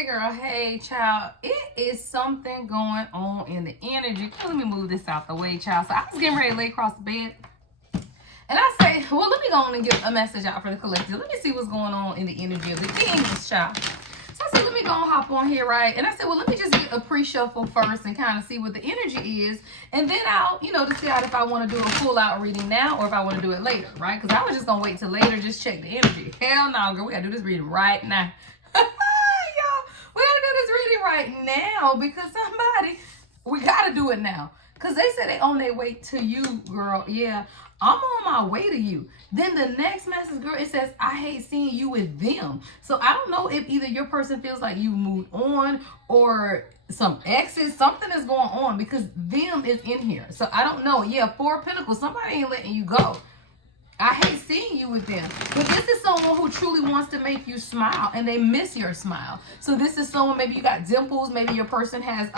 Hey girl, hey child. It is something going on in the energy. Let me move this out the way, child. So I was getting ready to lay across the bed. And I say, well, let me go on and get a message out for the collective. Let me see what's going on in the energy of the kings, child. So I said, let me go and hop on here, right? And I said, well, let me just get a pre-shuffle first and kind of see what the energy is. And then I'll, decide if I want to do a full-out reading now or if I want to do it later, right? Because I was just going to wait till later, just check the energy. Hell no, girl. We got to do this reading right now. We gotta do this reading right now because we gotta do it now. Because they said they on their way to you, girl. Yeah, I'm on my way to you. Then the next message, girl, it says, I hate seeing you with them. So I don't know if either your person feels like you moved on or some exes, something is going on because them is in here. So I don't know. Yeah, Four of Pentacles, somebody ain't letting you go. I hate seeing you with them. But this is someone who truly wants to make you smile and they miss your smile. So this is someone, maybe you got dimples, maybe your person has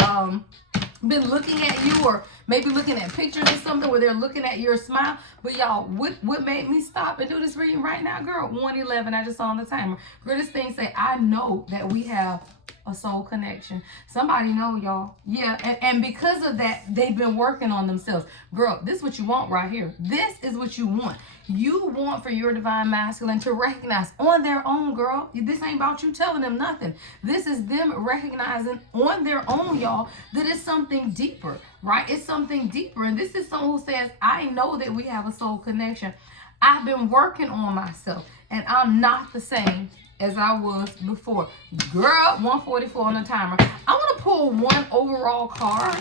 been looking at you or maybe looking at pictures or something where they're looking at your smile. But y'all, what made me stop and do this reading right now, girl? 1:11, I just saw on the timer. Girl, this thing say, I know that we have a soul connection. Somebody know, y'all. Yeah, and because of that, they've been working on themselves. Girl, this is what you want right here. This is what you want. You want for your divine masculine to recognize on their own, girl. This ain't about you telling them nothing. This is them recognizing on their own, y'all, that it's something deeper, right? It's something deeper. And this is someone who says, I know that we have a soul connection. I've been working on myself and I'm not the same as I was before. Girl, 144 on the timer. I want to pull one overall card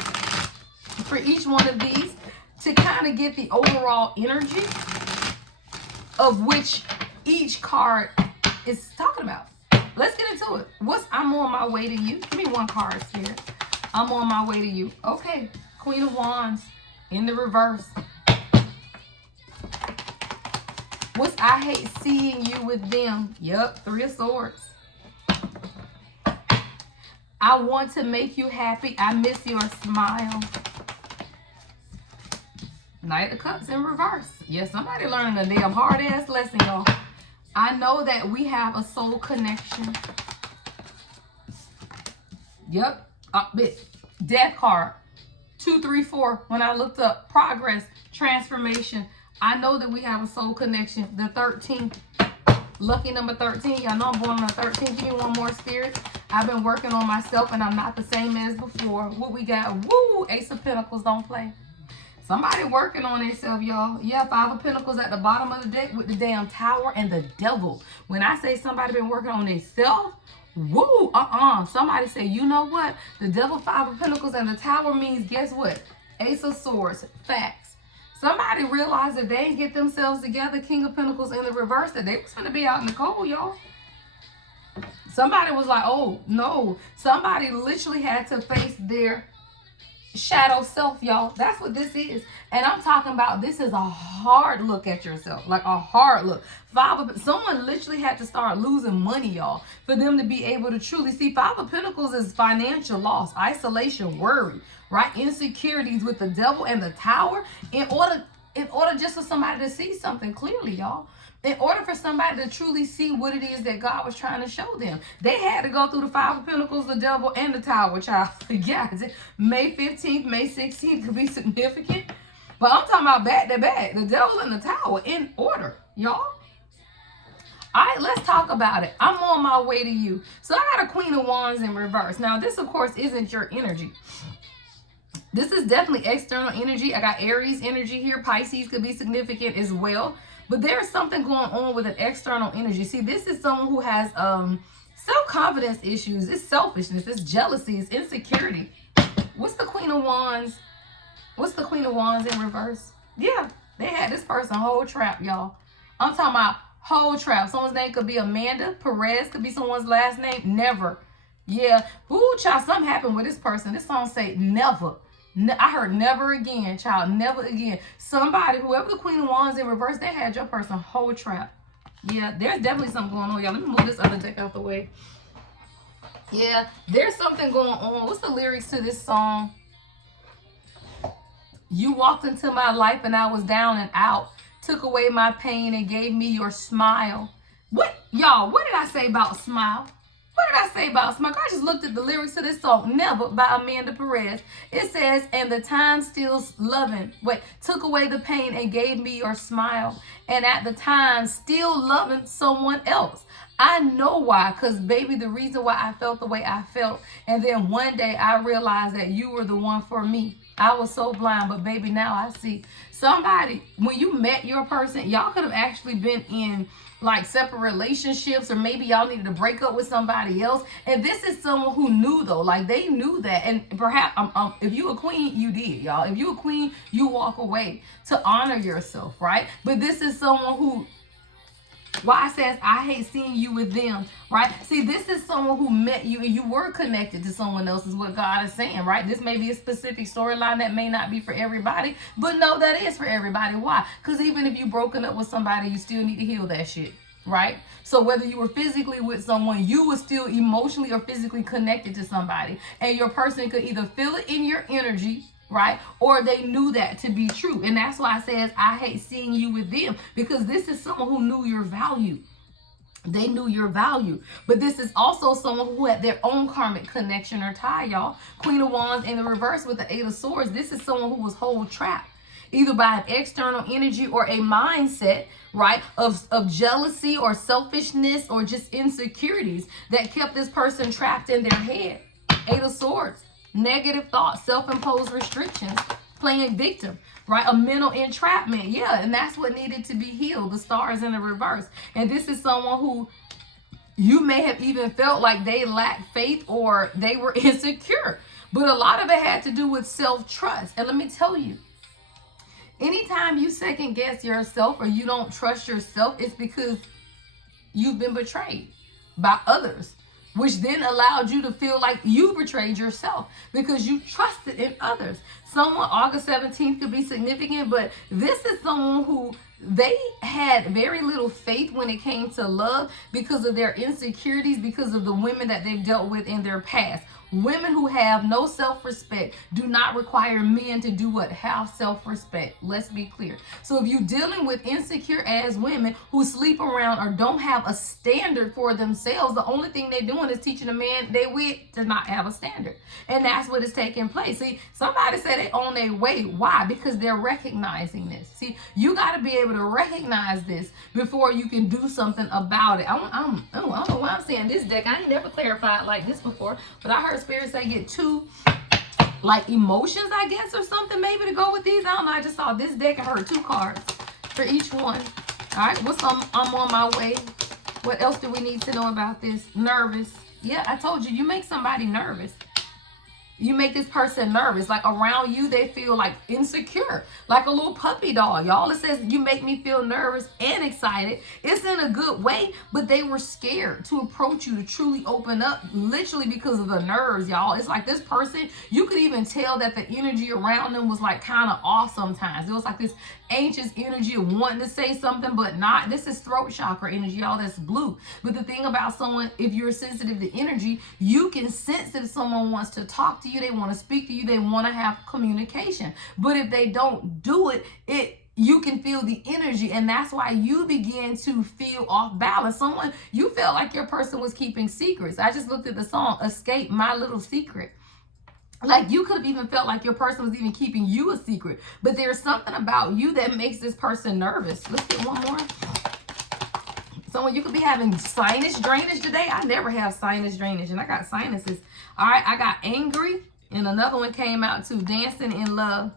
for each one of these to kind of get the overall energy of which each card is talking about. Let's get into it. I'm on my way to you. Give me one card, Spirit. I'm on my way to you. Okay, Queen of Wands in the reverse. I hate seeing you with them. Yep, Three of Swords. I want to make you happy. I miss your smile. Knight of Cups in reverse. Yeah, somebody learning a damn hard-ass lesson, y'all. I know that we have a soul connection. Yep. Death card. 2, 3, 4. When I looked up progress, transformation. I know that we have a soul connection. The 13th. Lucky number 13. Y'all know I'm born on the 13th. Give me one more, Spirit. I've been working on myself and I'm not the same as before. What we got? Woo! Ace of Pentacles. Don't play. Somebody working on themselves, y'all. Yeah, Five of Pentacles at the bottom of the deck with the damn Tower and the Devil. When I say somebody been working on themselves, woo, somebody say, you know what? The Devil, Five of Pentacles, and the Tower means, guess what? Ace of Swords. Facts. Somebody realized that they ain't get themselves together. King of Pentacles in the reverse, that they was going to be out in the cold, y'all. Somebody was like, oh, no. Somebody literally had to face their shadow self, y'all. That's what this is. And I'm talking about, this is a hard look at yourself, like a hard look. Someone literally had to start losing money, y'all, for them to be able to truly see. Five of Pentacles is financial loss, isolation, worry, right? Insecurities with the Devil and the Tower. In order just for somebody to see something clearly, y'all. In order for somebody to truly see what it is that God was trying to show them, they had to go through the Five of Pentacles, the Devil, and the Tower, child. Yeah, May 15th, May 16th could be significant. But I'm talking about back to back, the Devil and the Tower in order, y'all. All right, let's talk about it. I'm on my way to you. So I got a Queen of Wands in reverse. Now, this, of course, isn't your energy. This is definitely external energy. I got Aries energy here. Pisces could be significant as well. But there's something going on with an external energy. See, this is someone who has self-confidence issues. It's selfishness. It's jealousy. It's insecurity. What's the Queen of Wands? What's the Queen of Wands in reverse? Yeah, they had this person whole trap, y'all. I'm talking about whole trap. Someone's name could be Amanda. Perez could be someone's last name. Never. Yeah. Ooh, child, something happened with this person. This song say never. I heard never again, child. Never again. Somebody, whoever the Queen of Wands in reverse, they had your person whole trap. Yeah, there's definitely something going on, y'all. Let me move this other deck out the way. Yeah, there's something going on. What's the lyrics to this song? You walked into my life and I was down and out. Took away my pain and gave me your smile. What, y'all, what did I say about smile? What did I say about smoke? I just looked at the lyrics to this song, Never by Amanda Perez. It says, and the time still loving, took away the pain and gave me your smile. And at the time, still loving someone else. I know why, because baby, the reason why I felt the way I felt. And then one day I realized that you were the one for me. I was so blind, but baby, now I see. Somebody, when you met your person, y'all could have actually been in like separate relationships, or maybe y'all needed to break up with somebody else. And this is someone who knew though, like they knew that. And perhaps if you a queen, you did, y'all. If you a queen, you walk away to honor yourself, right? But this is someone who, why it says, I hate seeing you with them, right? See, this is someone who met you and you were connected to someone else is what God is saying, right? This may be a specific storyline that may not be for everybody, but no, that is for everybody. Why? Because even if you broken up with somebody, you still need to heal that shit, right? So whether you were physically with someone, you were still emotionally or physically connected to somebody. And your person could either feel it in your energy, right? Or they knew that to be true. And that's why it says, I hate seeing you with them, because this is someone who knew your value. They knew your value. But this is also someone who had their own karmic connection or tie, y'all. Queen of Wands in the reverse with the Eight of Swords. This is someone who was whole trapped, either by an external energy or a mindset, right, of jealousy or selfishness or just insecurities that kept this person trapped in their head. Eight of Swords. Negative thoughts, self-imposed restrictions, playing victim, right? A mental entrapment. Yeah, and that's what needed to be healed. The stars in the reverse. And this is someone who you may have even felt like they lacked faith or they were insecure. But a lot of it had to do with self-trust. And let me tell you, anytime you second guess yourself or you don't trust yourself, it's because you've been betrayed by others, which then allowed you to feel like you betrayed yourself because you trusted in others. Someone, August 17th could be significant, but this is someone who they had very little faith when it came to love because of their insecurities, because of the women that they've dealt with in their past. Women who have no self-respect do not require men to do what? Have self-respect. Let's be clear. So if you're dealing with insecure ass women who sleep around or don't have a standard for themselves, the only thing they're doing is teaching a man they with to not have a standard. And that's what is taking place. See, somebody said they on their way. Why? Because they're recognizing this. See, you got to be able to recognize this before you can do something about it. I don't know why I'm saying this deck. I ain't never clarified like this before, but I heard Spirit say get two like emotions, I guess, or something maybe to go with these. I don't know. I just saw this deck and heard two cards for each one. All right, I'm on my way. What else do we need to know about this? Nervous. Yeah, I told you, you make somebody nervous. You make this person nervous. Like around you, they feel like insecure, like a little puppy dog. Y'all, it says you make me feel nervous and excited. It's in a good way, but they were scared to approach you, to truly open up, literally because of the nerves, y'all. It's like this person, you could even tell that the energy around them was like kind of off sometimes. It was like this anxious energy of wanting to say something, but not. This is throat chakra energy, y'all. That's blue. But the thing about someone, if you're sensitive to energy, you can sense if someone wants to talk to you, they want to speak to you, they want to have communication. But if they don't do it, you can feel the energy, and that's why you begin to feel off balance. Someone, you felt like your person was keeping secrets. I just looked at the song, Escape My Little Secret. Like you could have even felt like your person was even keeping you a secret. But there's something about you that makes this person nervous. Let's get one more. Someone, you could be having sinus drainage today. I never have sinus drainage, and I got sinuses. All right, I got angry, and another one came out too, dancing in love.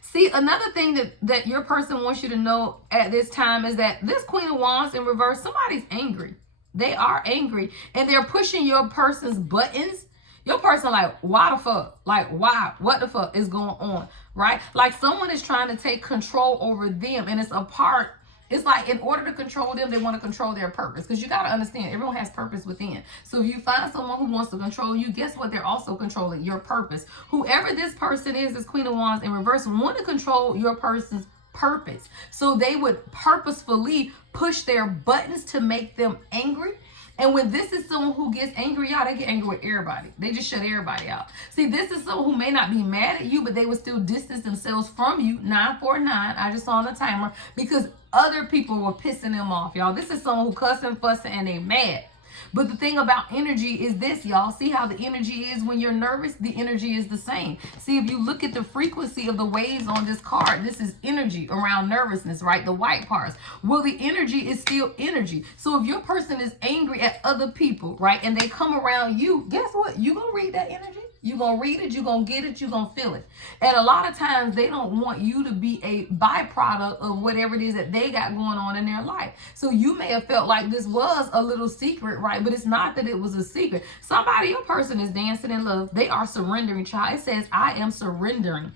See, another thing that your person wants you to know at this time is that this Queen of Wands in reverse, somebody's angry. They are angry, and they're pushing your person's buttons. Your person like, why the fuck? Like, why? What the fuck is going on? Right? Like someone is trying to take control over them, and it's a part. It's like in order to control them, they want to control their purpose. Because you got to understand, everyone has purpose within. So if you find someone who wants to control you, guess what? They're also controlling your purpose. Whoever this person is, this Queen of Wands in reverse, want to control your person's purpose. So they would purposefully push their buttons to make them angry. And when this is someone who gets angry, y'all, they get angry with everybody. They just shut everybody out. See, this is someone who may not be mad at you, but they would still distance themselves from you. 949, I just saw on the timer, because other people were pissing them off, y'all. This is someone who cussing, fussing, and they mad. But the thing about energy is this, y'all. See how the energy is when you're nervous? The energy is the same. See, if you look at the frequency of the waves on this card, this is energy around nervousness, right? The white parts. Well, the energy is still energy. So if your person is angry at other people, right, and they come around you, guess what? You're going to read that energy. You're going to read it, you're going to get it, you're going to feel it. And a lot of times they don't want you to be a byproduct of whatever it is that they got going on in their life. So you may have felt like this was a little secret, right? But it's not that it was a secret. Somebody, your person is dancing in love. They are surrendering, child. It says, I am surrendering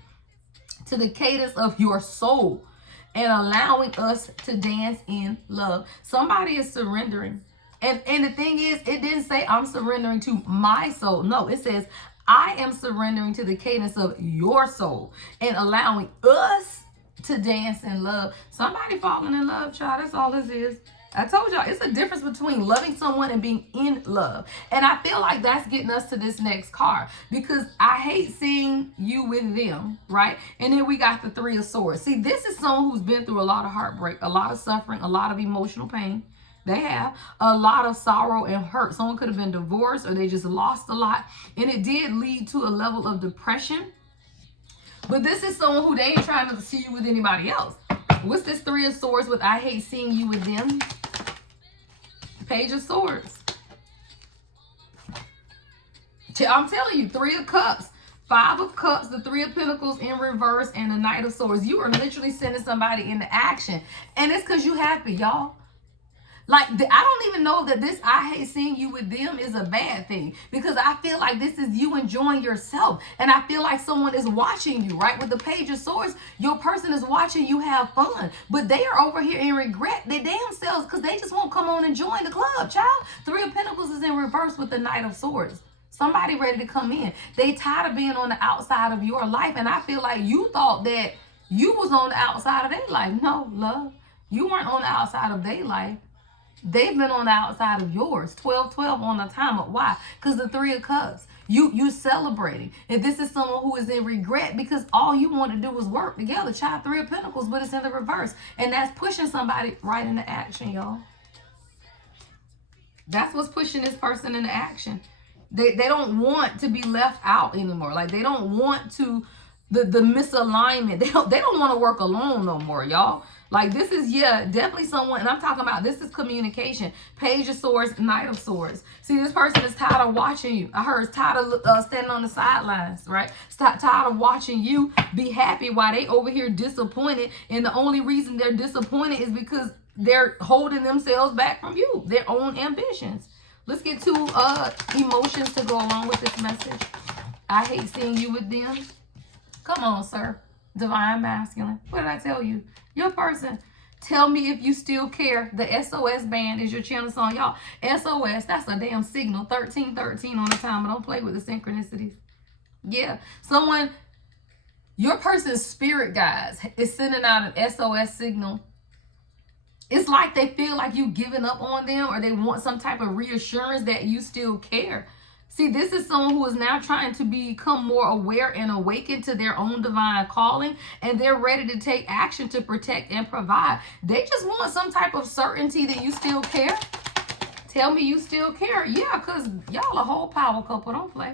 to the cadence of your soul and allowing us to dance in love. Somebody is surrendering. And the thing is, it didn't say I'm surrendering to my soul. No, it says I am surrendering to the cadence of your soul and allowing us to dance in love. Somebody falling in love, child. That's all this is. I told y'all, it's a difference between loving someone and being in love. And I feel like that's getting us to this next card, because I hate seeing you with them, right? And then we got the Three of Swords. See, this is someone who's been through a lot of heartbreak, a lot of suffering, a lot of emotional pain. They have a lot of sorrow and hurt. Someone could have been divorced, or they just lost a lot. And it did lead to a level of depression. But this is someone who they ain't trying to see you with anybody else. What's this Three of Swords with I hate seeing you with them? Page of Swords. I'm telling you, Three of Cups, Five of Cups, the Three of Pentacles in reverse, and the Knight of Swords. You are literally sending somebody into action. And it's because you happy, y'all. Like, I don't even know that this I hate seeing you with them is a bad thing, because I feel like this is you enjoying yourself. And I feel like someone is watching you, right? With the Page of Swords, your person is watching you have fun. But they are over here in regret their damn selves because they just won't come on and join the club, child. Three of Pentacles is in reverse with the Knight of Swords. Somebody ready to come in. They tired of being on the outside of your life. And I feel like you thought that you was on the outside of their life. No, love. You weren't on the outside of their life. They've been on the outside of yours. 12-12 on the timer. Why? Because the Three of Cups. You celebrating. And this is someone who is in regret because all you want to do was work together. Child, Three of Pentacles, but it's in the reverse. And that's pushing somebody right into action, y'all. That's what's pushing this person into action. They don't want to be left out anymore. Like, they don't want to, the misalignment. They don't want to work alone no more, y'all. Like, this is, yeah, definitely someone, and I'm talking about, this is communication. Page of Swords, Knight of Swords. See, this person is tired of watching you. I heard it's tired of standing on the sidelines, right? Tired of watching you be happy while they over here disappointed. And the only reason they're disappointed is because they're holding themselves back from you, their own ambitions. Let's get two emotions to go along with this message. I hate seeing you with them. Come on, sir. Divine Masculine. What did I tell you? Your person, tell me if you still care. The SOS band is your channel song. Y'all, SOS, that's a damn signal. 1313 on the timer. Don't play with the synchronicities. Yeah. Someone, your person's spirit guides is sending out an SOS signal. It's like they feel like you giving up on them, or they want some type of reassurance that you still care. See, this is someone who is now trying to become more aware and awakened to their own divine calling, and they're ready to take action to protect and provide. They just want some type of certainty that you still care. Tell me you still care. Yeah, because y'all a whole power couple. Don't play.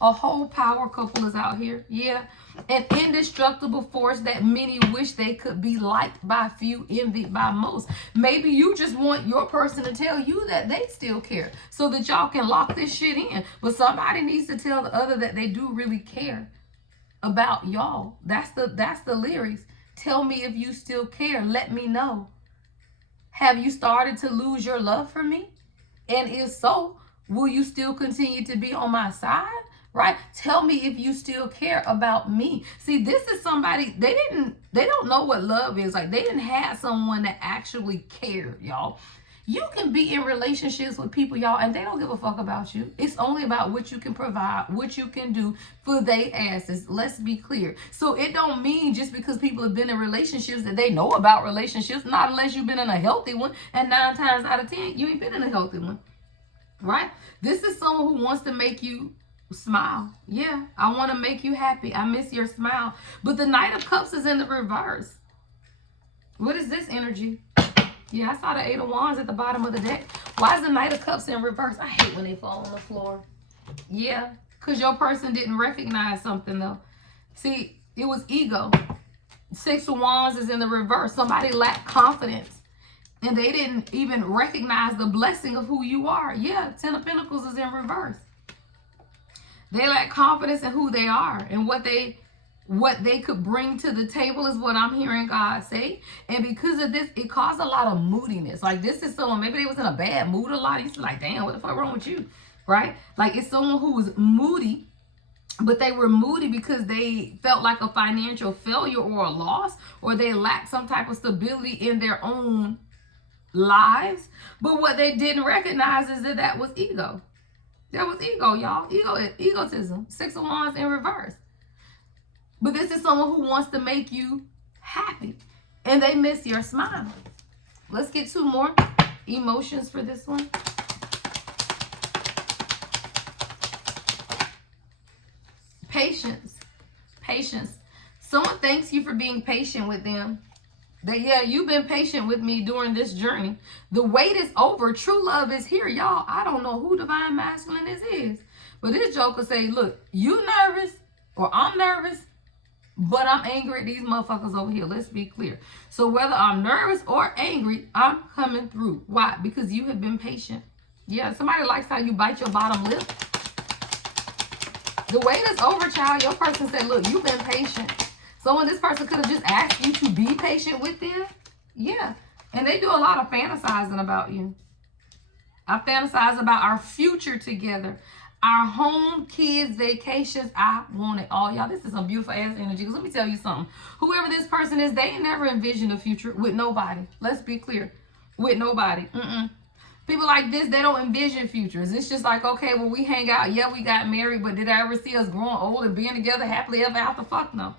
A whole power couple is out here. Yeah. An indestructible force that many wish they could be, liked by few, envied by most. Maybe you just want your person to tell you that they still care so that y'all can lock this shit in. But somebody needs to tell the other that they do really care about y'all. That's the lyrics. Tell me if you still care. Let me know. Have you started to lose your love for me? And if so, will you still continue to be on my side? Right? Tell me if you still care about me. See, this is somebody, they don't know what love is. Like, they didn't have someone that actually cared, y'all. You can be in relationships with people, y'all, and they don't give a fuck about you. It's only about what you can provide, what you can do for they asses. Let's be clear. So it don't mean just because people have been in relationships that they know about relationships, not unless you've been in a healthy one. And 9 times out of 10, you ain't been in a healthy one. Right? This is someone who wants to make you smile. Yeah, I want to make you happy. I miss your smile. But the Knight of Cups is in the reverse. What is this energy? Yeah, I saw the 8 of Wands at the bottom of the deck. Why is the Knight of Cups in reverse? I hate when they fall on the floor. Yeah, because your person didn't recognize something, though. See, it was ego. 6 of Wands is in the reverse. Somebody lacked confidence. And they didn't even recognize the blessing of who you are. Yeah, 10 of Pentacles is in reverse. They lack confidence in who they are and what they could bring to the table is what I'm hearing God say. And because of this, it caused a lot of moodiness. Like, this is someone, maybe they was in a bad mood a lot. He's like, damn, what the fuck wrong with you? Right? Like, it's someone who was moody, but they were moody because they felt like a financial failure or a loss, or they lacked some type of stability in their own lives. But what they didn't recognize is that was ego. That was ego, y'all. Egotism. 6 of Wands in reverse. But this is someone who wants to make you happy. And they miss your smile. Let's get 2 more emotions for this one. Patience. Patience. Someone thanks you for being patient with them. That, yeah, you've been patient with me during this journey. The wait is over. True love is here, y'all. I don't know who Divine Masculine this is. But this joker say, look, you nervous or I'm nervous, but I'm angry at these motherfuckers over here. Let's be clear. So whether I'm nervous or angry, I'm coming through. Why? Because you have been patient. Yeah, somebody likes how you bite your bottom lip. The wait is over, child. Your person said, look, you've been patient. So when this person could have just asked you to be patient with them. Yeah. And they do a lot of fantasizing about you. I fantasize about our future together. Our home, kids, vacations. I want it all. Y'all, this is some beautiful ass energy. Because let me tell you something. Whoever this person is, they never envisioned a future with nobody. Let's be clear. With nobody. People like this, they don't envision futures. It's just like, okay, well, we hang out. Yeah, we got married. But did I ever see us growing old and being together happily ever after? Fuck no.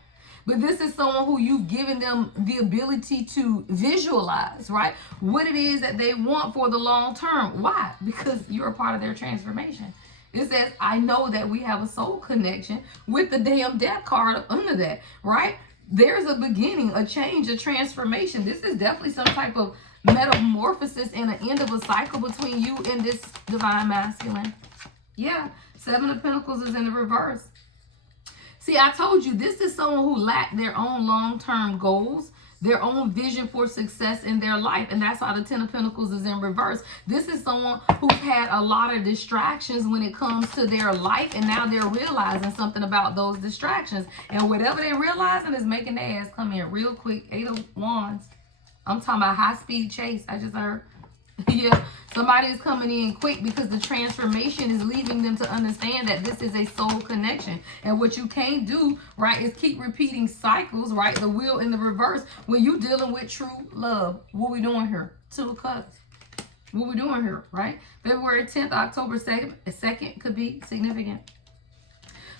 But this is someone who you've given them the ability to visualize, right? What it is that they want for the long term. Why? Because you're a part of their transformation. It says, I know that we have a soul connection with the damn death card under that, right? There's a beginning, a change, a transformation. This is definitely some type of metamorphosis and an end of a cycle between you and this Divine Masculine. Yeah, 7 of Pentacles is in the reverse. See, I told you, this is someone who lacked their own long-term goals, their own vision for success in their life. And that's why the 10 of Pentacles is in reverse. This is someone who's had a lot of distractions when it comes to their life. And now they're realizing something about those distractions. And whatever they're realizing is making their ass come in real quick. 8 of Wands. I'm talking about high-speed chase. I just heard. Yeah, somebody is coming in quick because the transformation is leaving them to understand that this is a soul connection. And what you can't do, right, is keep repeating cycles, right? The wheel in the reverse when you dealing with true love. What we doing here? 2 of Cups. What we doing here, right? February 10th, October 2nd could be significant.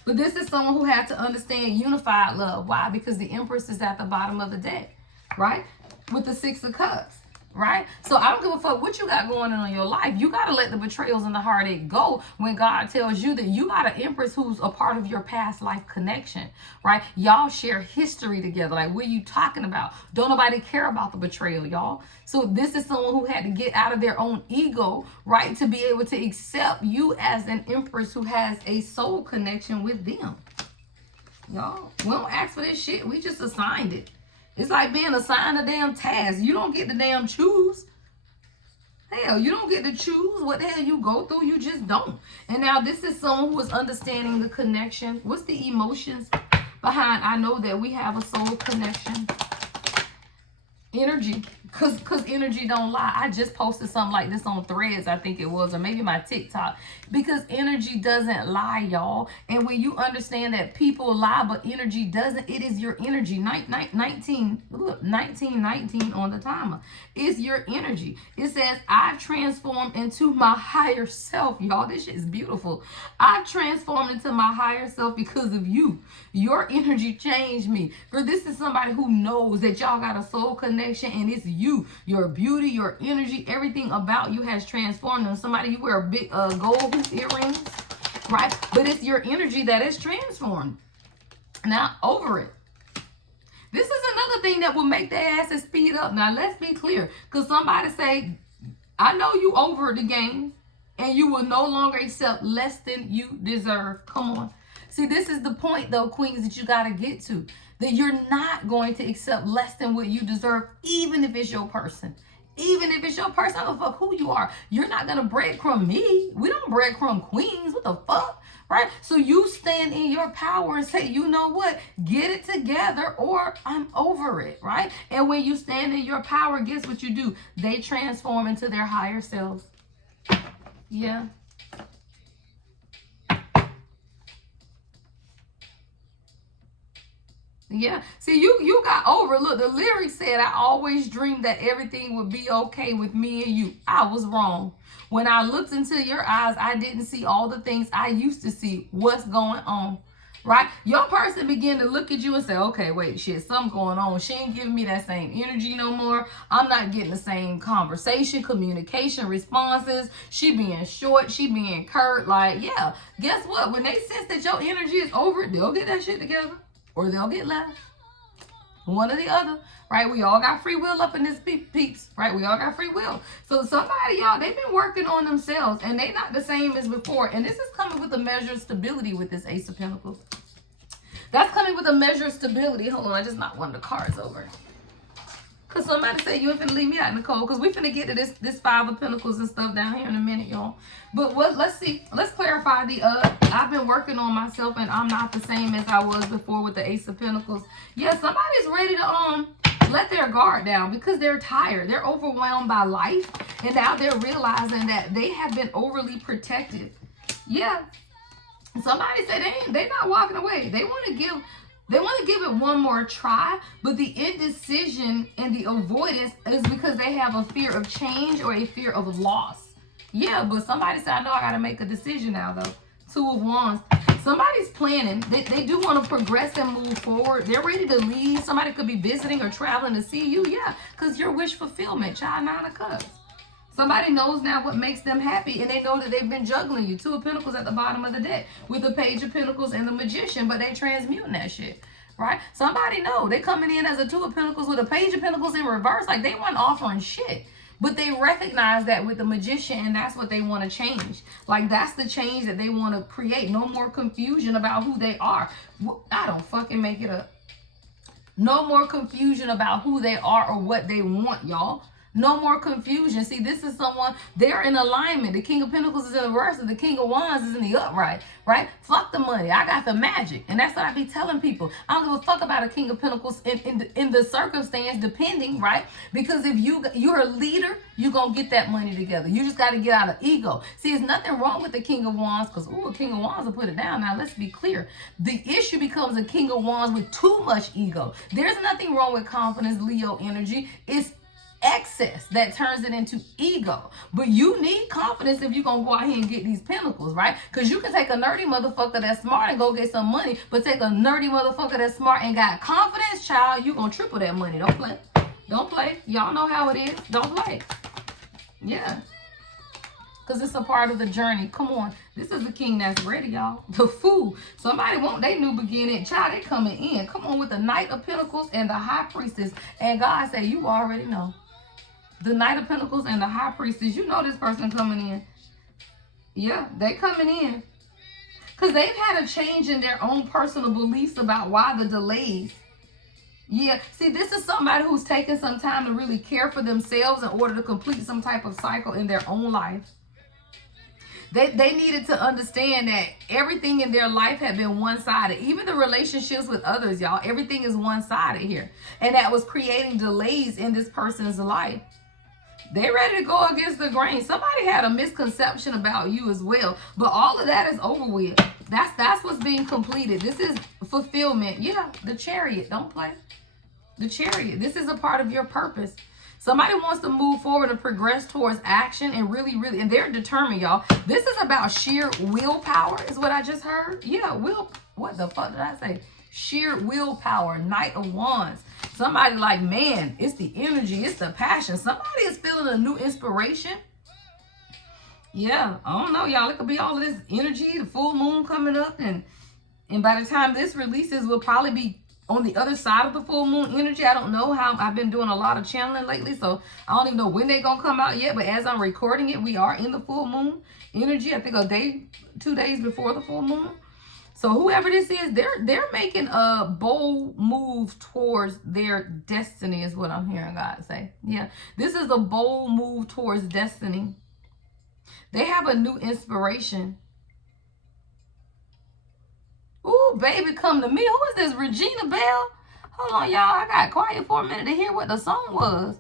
But this is someone who had to understand unified love. Why? Because the Empress is at the bottom of the deck, right? With the 6 of Cups. Right? So I don't give a fuck what you got going on in your life. You got to let the betrayals and the heartache go when God tells you that you got an Empress who's a part of your past life connection. Right? Y'all share history together. Like, what are you talking about? Don't nobody care about the betrayal, y'all. So this is someone who had to get out of their own ego, right? To be able to accept you as an Empress who has a soul connection with them. Y'all, we don't ask for this shit. We just assigned it. It's like being assigned a damn task. You don't get to damn choose. Hell, you don't get to choose what the hell you go through. You just don't. And now this is someone who is understanding the connection. What's the emotions behind I know that we have a soul connection? Energy. Because energy don't lie. I just posted something like this on Threads, I think it was, or maybe my TikTok. Because energy doesn't lie, y'all. And when you understand that people lie, but energy doesn't, it is your energy. 1919 on the timer. It's your energy. It says, I've transformed into my higher self, y'all. This shit is beautiful. I've transformed into my higher self because of you. Your energy changed me. Girl, this is somebody who knows that y'all got a soul connection, and it's you, your beauty, your energy, everything about you has transformed. And somebody, you wear a big gold hoop earrings, right? But it's your energy that is transformed. Now, over it. This is another another thing that will make their asses speed up. Now, let's be clear. Because somebody say, I know you over the game and you will no longer accept less than you deserve. Come on. See, this is the point, though, queens, that you got to get to. That you're not going to accept less than what you deserve, even if it's your person. Even if it's your person, I don't give a fuck who you are. You're not going to breadcrumb me. We don't breadcrumb queens. What the fuck? Right? So you stand in your power and say, you know what? Get it together or I'm over it. Right? And when you stand in your power, guess what you do? They transform into their higher selves. Yeah. Yeah. See, you got over. Look, the lyrics said, I always dreamed that everything would be okay with me and you. I was wrong. When I looked into your eyes, I didn't see all the things I used to see. What's going on? Right? Your person began to look at you and say, okay, wait, shit, something's going on. She ain't giving me that same energy no more. I'm not getting the same conversation, communication, responses. She being short. She being curt. Like, yeah, guess what? When they sense that your energy is over, they'll get that shit together. Or they'll get left. One or the other, right? We all got free will up in this peeps, right? We all got free will. So somebody, y'all, they've been working on themselves and they not the same as before. And this is coming with a measure of stability with this Ace of Pentacles. That's coming with a measure of stability. Hold on, I just knocked one of the cards over. Because somebody said you ain't finna leave me out in the cold. Because we finna get to this Five of Pentacles and stuff down here in a minute, y'all. But let's see. Let's clarify the I've been working on myself and I'm not the same as I was before with the Ace of Pentacles. Yeah, somebody's ready to let their guard down because they're tired. They're overwhelmed by life. And now they're realizing that they have been overly protected. Yeah. Somebody said they're not walking away. They want to give it one more try, but the indecision and the avoidance is because they have a fear of change or a fear of loss. Yeah, but somebody said, I know I got to make a decision now, though. Two of Wands. Somebody's planning. They do want to progress and move forward. They're ready to leave. Somebody could be visiting or traveling to see you. Yeah, because your wish fulfillment. Child, Nine of Cups. Somebody knows now what makes them happy, and they know that they've been juggling you. Two of Pentacles at the bottom of the deck with the Page of Pentacles and the Magician, but they transmuting that shit, right? Somebody know they coming in as a Two of Pentacles with a Page of Pentacles in reverse, like they weren't offering shit. But they recognize that with the Magician, and that's what they want to change. Like, that's the change that they want to create. No more confusion about who they are. I don't fucking make it up. No more confusion about who they are or what they want, y'all. No more confusion. See, this is someone, they're in alignment. The King of Pentacles is in the reverse and the King of Wands is in the upright, right? Fuck the money. I got the magic. And that's what I be telling people. I don't give a fuck about a King of Pentacles in the circumstance, depending, right? Because if you're a leader, you're going to get that money together. You just got to get out of ego. See, there's nothing wrong with the King of Wands because, a King of Wands will put it down. Now, let's be clear. The issue becomes a King of Wands with too much ego. There's nothing wrong with confidence, Leo energy. It's excess that turns it into ego. But you need confidence if you're gonna go out here and get these pentacles, right? Because you can take a nerdy motherfucker that's smart and go get some money, but take a nerdy motherfucker that's smart and got confidence, child, you gonna triple that money. Don't play. Don't play. Y'all know how it is. Don't play. Yeah. Because it's a part of the journey. Come on. This is the king that's ready, y'all. The Fool. Somebody want their new beginning. Child, they coming in. Come on with the Knight of Pentacles and the High Priestess. And God say, you already know. The Knight of Pentacles and the High Priestess. You know this person coming in. Yeah, they coming in. Because they've had a change in their own personal beliefs about why the delays. Yeah, see, this is somebody who's taking some time to really care for themselves in order to complete some type of cycle in their own life. They needed to understand that everything in their life had been one-sided. Even the relationships with others, y'all, everything is one-sided here. And that was creating delays in this person's life. They're ready to go against the grain. Somebody had a misconception about you as well. But all of that is over with. That's what's being completed. This is fulfillment. Yeah, the Chariot. Don't play. The Chariot. This is a part of your purpose. Somebody wants to move forward and progress towards action and really, and they're determined, y'all. This is about sheer willpower is what I just heard. Yeah, what the fuck did I say? Sheer willpower, Knight of Wands. Somebody like, man, it's the energy, it's the passion. Somebody is feeling a new inspiration. Yeah, I don't know, y'all. It could be all of this energy, the full moon coming up. And by the time this releases, we'll probably be on the other side of the full moon energy. I don't know how. I've been doing a lot of channeling lately, so I don't even know when they're gonna come out yet. But as I'm recording it, we are in the full moon energy. I think a day, 2 days before the full moon. So whoever this is, they're making a bold move towards their destiny, is what I'm hearing God say. Yeah, this is a bold move towards destiny. They have a new inspiration. Ooh, baby, come to me. Who is this? Regina Bell? Hold on, y'all. I got quiet for a minute to hear what the song was.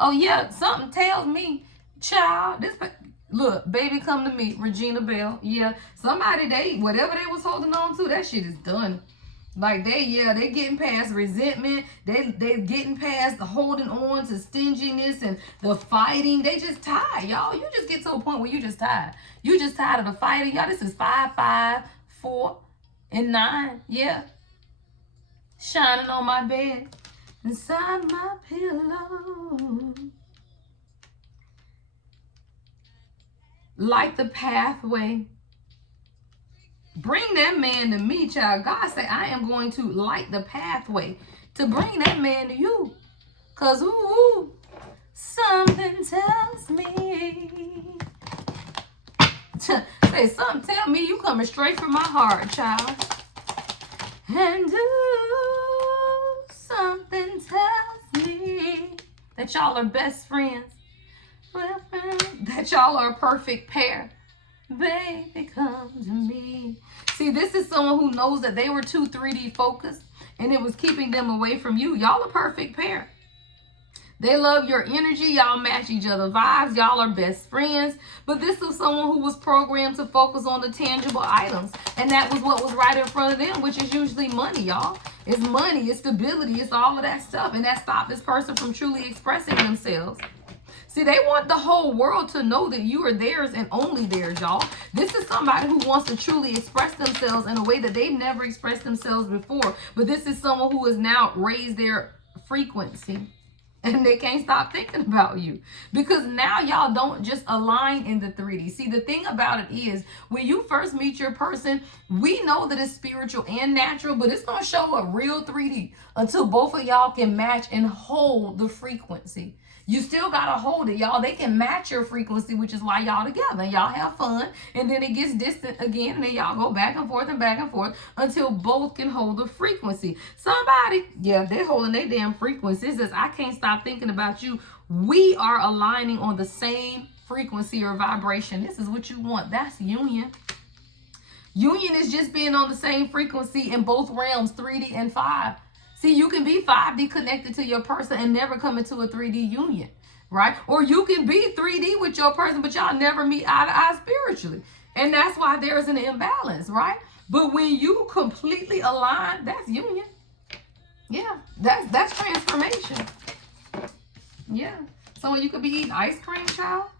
Oh, yeah. Something tells me, child, this... Look, baby, come to me. Regina Bell. Yeah. Somebody, whatever they was holding on to, that shit is done. Like, they getting past resentment. They getting past the holding on to stinginess and the fighting. They just tired, y'all. You just get to a point where you just tired. You just tired of the fighting. Y'all, this is 5, 5, 4, and 9. Yeah. Shining on my bed. Inside my pillow. Like the pathway. Bring that man to me, child. God say, I am going to light the pathway to bring that man to you. Because, ooh, something tells me. Say, something tell me you coming straight from my heart, child. And ooh, something tells me that y'all are best friends. That y'all are a perfect pair. Baby, come to me. See, this is someone who knows that they were too 3D focused and it was keeping them away from you. Y'all a perfect pair. They love your energy. Y'all match each other vibes. Y'all are best friends. But this is someone who was programmed to focus on the tangible items. And that was what was right in front of them, which is usually money, y'all. It's money, it's stability, it's all of that stuff. And that stopped this person from truly expressing themselves. See, they want the whole world to know that you are theirs and only theirs, y'all. This is somebody who wants to truly express themselves in a way that they've never expressed themselves before. But this is someone who has now raised their frequency. And they can't stop thinking about you. Because now y'all don't just align in the 3D. See, the thing about it is, when you first meet your person, we know that it's spiritual and natural, but it's going to show a real 3D until both of y'all can match and hold the frequency. You still got to hold it, y'all. They can match your frequency, which is why y'all together. Y'all have fun, and then it gets distant again, and then y'all go back and forth until both can hold the frequency. Somebody, yeah, they're holding their damn frequency. It says, I can't stop thinking about you. We are aligning on the same frequency or vibration. This is what you want. That's union. Union is just being on the same frequency in both realms, 3D and 5. See, you can be 5D connected to your person and never come into a 3D union, right? Or you can be 3D with your person, but y'all never meet eye to eye spiritually. And that's why there's an imbalance, right? But when you completely align, that's union. Yeah, that's transformation. Yeah. So when you could be eating ice cream, child,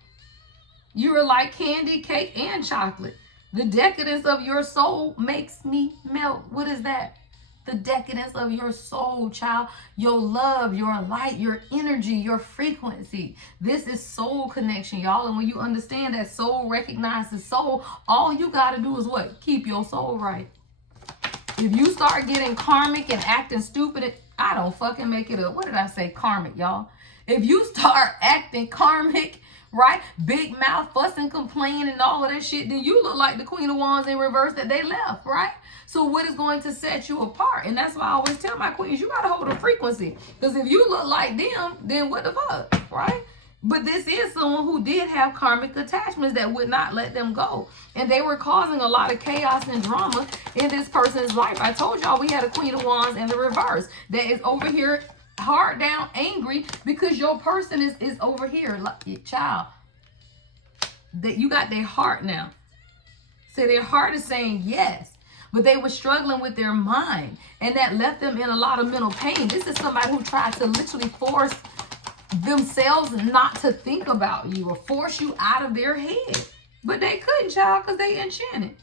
you are like candy, cake, and chocolate. The decadence of your soul makes me melt. What is that? The decadence of your soul, child, your love, your light, your energy, your frequency. This is soul connection, y'all. And when you understand that soul recognizes soul, all you got to do is what? Keep your soul right. If you start getting karmic and acting stupid, I don't fucking make it up. What did I say? Karmic, y'all. If you start acting karmic, right? Big mouth, fussing, complaining, and all of that shit, then you look like the Queen of Wands in reverse that they left, right? So what is going to set you apart? And that's why I always tell my queens, you got to hold a frequency. Because if you look like them, then what the fuck, right? But this is someone who did have karmic attachments that would not let them go. And they were causing a lot of chaos and drama in this person's life. I told y'all we had a Queen of Wands in the reverse that is over here hard down, angry, because your person is over here, like, child. That you got their heart now. So their heart is saying yes. But they were struggling with their mind, and that left them in a lot of mental pain. This is somebody who tried to literally force themselves not to think about you or force you out of their head. But they couldn't, child, because they enchanted.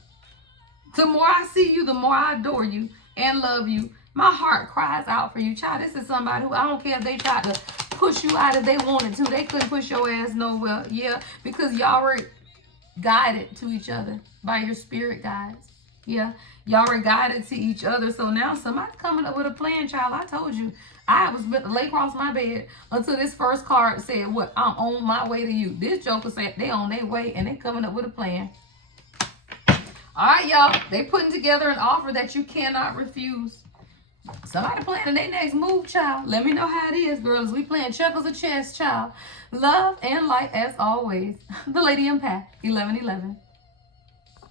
The more I see you, the more I adore you and love you. My heart cries out for you, child. This is somebody who, I don't care if they tried to push you out if they wanted to. They couldn't push your ass nowhere. Yeah, because y'all were guided to each other by your spirit guides. Yeah, y'all were guided to each other. So now somebody's coming up with a plan, child. I told you. I was lay across my bed until this first card said, what? I'm on my way to you. This joker said they on their way and they coming up with a plan. All right, y'all. They putting together an offer that you cannot refuse. Somebody planning their next move, child. Let me know how it is, girls. We playing checkers or chess, child. Love and light as always. The Lady Empath, 1111.